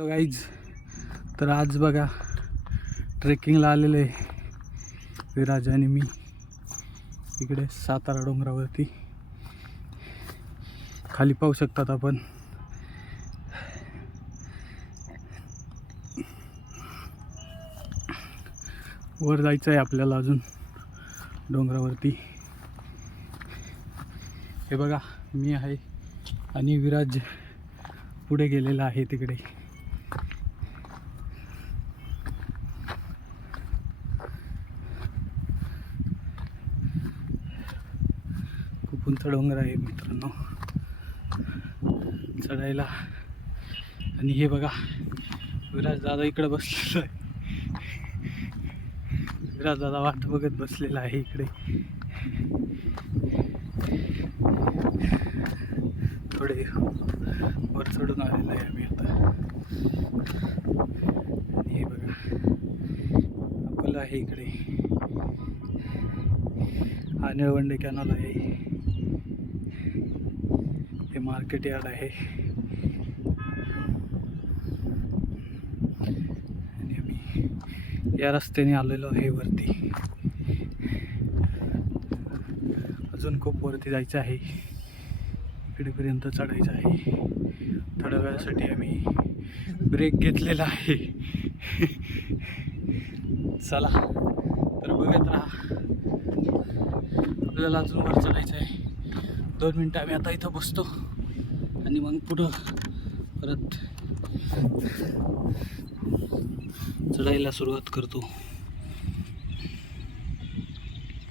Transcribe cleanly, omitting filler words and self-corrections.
Hello guys, तर आज बघा ट्रेकिंगला आलेले विराज आणि मी इकडे सातारा डोंगरावरती. खाली पाहू शकतात आपण. वर जायचं आहे आपल्याला अजून डोंगरावरती. हे बघा मी आहे आणि विराज पुढे गेलेला आहे तिकडे. खूप उंच डोंगर आहे मित्रांनो चढायला. आणि हे बघा विराज दादा इकडे बसलेला आहे. विराज दादा वाट बघत बसलेला आहे इकडे. थोडे वर चढून आलेलं आहे आम्ही आता. आणि हे बघा अकोला आहे इकडे. हा निळवंडे कॅनल आहे. हे मार्केट यार्ड आहे. आणि आम्ही या रस्त्याने आलेलो आहे वरती. अजून खूप वरती जायचं आहे. इकडेपर्यंत चढायचं आहे. थोड्या वेळासाठी आम्ही ब्रेक घेतलेला आहे. चला तर बघत राहा. आपल्याला अजून वर चढायचं आहे. 2 मिनटं आम्ही आता इथं बसतो आणि मग पुढं परत चढायला सुरुवात करतो.